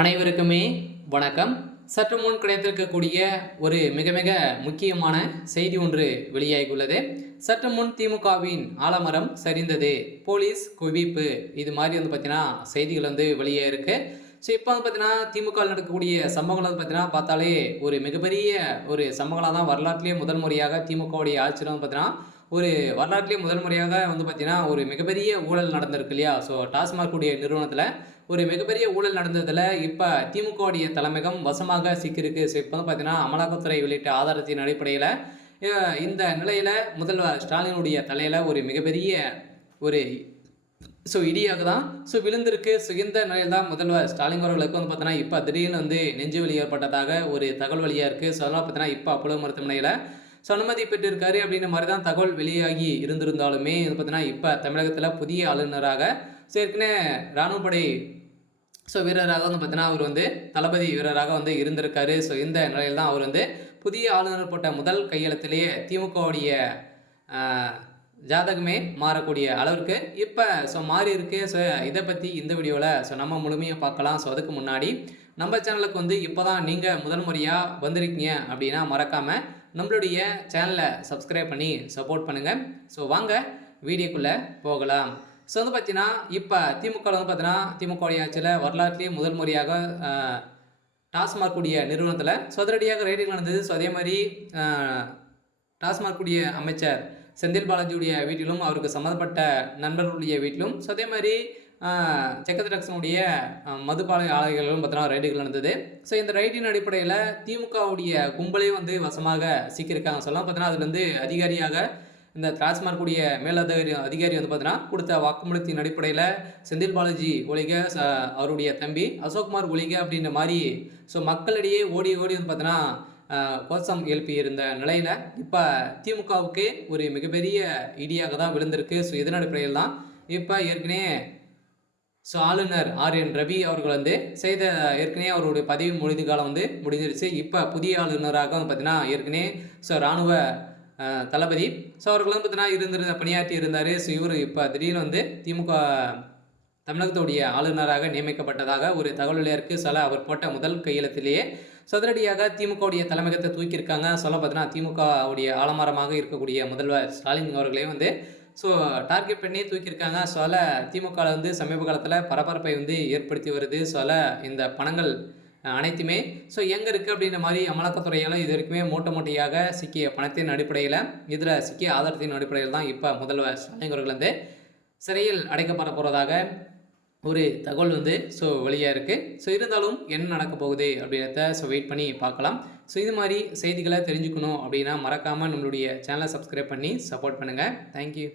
அனைவருக்குமே வணக்கம். சற்று முன் கிடைத்திருக்கக்கூடிய ஒரு மிக மிக முக்கியமான செய்தி ஒன்று வெளியாகியுள்ளது. சற்று முன் திமுகவின் ஆலமரம் சரிந்தது, போலீஸ் குவிப்பு, இது மாதிரி பார்த்தீங்கன்னா செய்திகள் வெளியே இருக்கு. ஸோ இப்போ பார்த்தீங்கன்னா திமுகவில் நடக்கக்கூடிய சம்பவங்கள் பார்த்தீங்கன்னா பார்த்தாலே ஒரு மிகப்பெரிய ஒரு சம்பவங்களாக தான் வரலாற்றிலேயே முதல் முறையாக திமுகவுடைய ஆட்சியில் பார்த்தீங்கன்னா ஒரு வரலாற்றிலேயே முதல் முறையாக பார்த்தீங்கன்னா ஒரு மிகப்பெரிய ஊழல் நடந்திருக்கு இல்லையா. ஸோ டாஸ்மாக் உடைய நிறுவனத்தில் ஒரு மிகப்பெரிய ஊழல் நடந்ததில் இப்போ திமுகவுடைய தலைமையகம் வசமாக சிக்கியிருக்கு. ஸோ இப்போ பார்த்தீங்கன்னா அமலாக்கத்துறை வெளியிட்ட ஆதாரத்தின் அடிப்படையில் இந்த நிலையில் முதல்வர் ஸ்டாலினுடைய தலையில் ஒரு மிகப்பெரிய ஒரு இடியாக தான் விழுந்திருக்கு. இந்த நிலையில் தான் முதல்வர் ஸ்டாலின் அவர்களுக்கு பார்த்தீங்கன்னா இப்போ திடீர்னு நெஞ்சு வலி ஏற்பட்டதாக ஒரு தகவல் வழியாக இருக்குது. ஸோ அதனால் பார்த்தீங்கன்னா இப்போ அப்போலோ மருத்துவமனையில் அனுமதி பெற்றிருக்காரு அப்படின்ற மாதிரி தான் தகவல் வெளியாகி இருந்திருந்தாலுமே பார்த்தீங்கன்னா இப்போ தமிழகத்தில் புதிய ஆளுநராக ஏற்கனவே இராணுவப்படை வீரராக பார்த்தீங்கன்னா அவர் தளபதி வீரராக இருந்திருக்காரு. ஸோ இந்த நிலையில் தான் அவர் புதிய ஆளுநர் போட்ட முதல் கையெழுத்திலேயே திமுகவுடைய ஜாதகமே மாறக்கூடிய அளவிற்கு இப்போ மாறி இருக்கு. ஸோ இதை பற்றி இந்த வீடியோவில் நம்ம முழுமையாக பார்க்கலாம். ஸோ அதுக்கு முன்னாடி நம்ம சேனலுக்கு இப்போ தான் நீங்கள் முதல் முறையாக வந்திருக்கீங்க அப்படின்னா மறக்காமல் நம்மளுடைய சேனலை சப்ஸ்கிரைப் பண்ணி சப்போர்ட் பண்ணுங்கள். ஸோ வாங்க வீடியோக்குள்ளே போகலாம். ஸோ பார்த்தீங்கன்னா இப்போ திமுகவில் பார்த்தீங்கன்னா திமுகவுடைய ஆட்சியில் வரலாற்றிலேயே முதல் முறையாக டாஸ்மாக் உடைய நிறுவனத்தில் அதிரடியாக ரைடிங் நடந்தது. ஸோ அதே மாதிரி டாஸ்மாக் உடைய அமைச்சர் செந்தில் பாலாஜியுடைய வீட்டிலும் அவருக்கு சம்மந்தப்பட்ட நண்பர்களுடைய வீட்டிலும் ஸோ அதே மாதிரி செக்கத்ரக்ஸனுடைய மதுபாலை ஆலைகளிலும் பார்த்தீங்கன்னா ரைடுகள் நடந்தது. ஸோ இந்த ரைடின் அடிப்படையில் திமுகவுடைய கும்பலே வசமாக சிக்கியிருக்காங்க சொல்லலாம். பார்த்தீங்கன்னா அதுலேருந்து அதிகாரியாக இந்த டாஸ்மார்க்குடைய அதிகாரி பார்த்தீங்கன்னா கொடுத்த வாக்குமூலத்தின் அடிப்படையில் செந்தில் பாலாஜி ஒழிக, அவருடைய தம்பி அசோக்குமார் ஒழிக அப்படின்ற மாதிரி மக்களிடையே ஓடி பார்த்தீங்கன்னா கோஷம் எழுப்பி இருந்த நிலையில் இப்போ திமுகவுக்கு ஒரு மிகப்பெரிய இடியாக தான் விழுந்திருக்கு. ஸோ இதன் அடிப்படையில் தான் இப்போ ஏற்கனவே ஆளுநர் RN ரவி அவர்கள் செய்த ஏற்கனவே அவருடைய பதவி முடிவு காலம் முடிஞ்சிருச்சு. இப்போ புதிய ஆளுநராக பார்த்தீங்கன்னா ஏற்கனவே இராணுவ தளபதி அவர்கள் பார்த்தீங்கன்னா பணியாற்றி இருந்தார். ஸோ இவர் இப்போ திடீர்னு திமுக தமிழகத்துடைய ஆளுநராக நியமிக்கப்பட்டதாக ஒரு தகவல் வெளியாக இருக்குது. அவர் போட்ட முதல் கையெழுத்திலேயே சதுரடியாக திமுகவுடைய தலைமையகத்தை தூக்கியிருக்காங்க. பார்த்தீங்கன்னா திமுகவுடைய ஆலமரமாக இருக்கக்கூடிய முதல்வர் ஸ்டாலின் அவர்களே டார்கெட் பண்ணி தூக்கியிருக்காங்க. திமுக சமீப காலத்தில் பரபரப்பை ஏற்படுத்தி வருது. இந்த பணங்கள் அனைத்துமே எங்கே இருக்குது அப்படின்ற மாதிரி அமலாக்கத்துறையால் இது வரைக்குமே மூட்டையாக சிக்கிய பணத்தின் அடிப்படையில் இதில் சிக்கிய ஆதாரத்தின் அடிப்படையில் தான் இப்போ முதல்வர் ஸ்டாலின் அவர்கள் சிறையில் அடைக்கப்பட போகிறதாக ஒரு தகவல் வெளியாக இருக்குது. இருந்தாலும் என்ன நடக்க போகுது அப்படின்றத வெயிட் பண்ணி பார்க்கலாம். இது மாதிரி செய்திகளை தெரிஞ்சுக்கணும் அப்படின்னா மறக்காமல் நம்மளுடைய சேனலை சப்ஸ்கிரைப் பண்ணி சப்போர்ட் பண்ணுங்கள். தேங்க்யூ.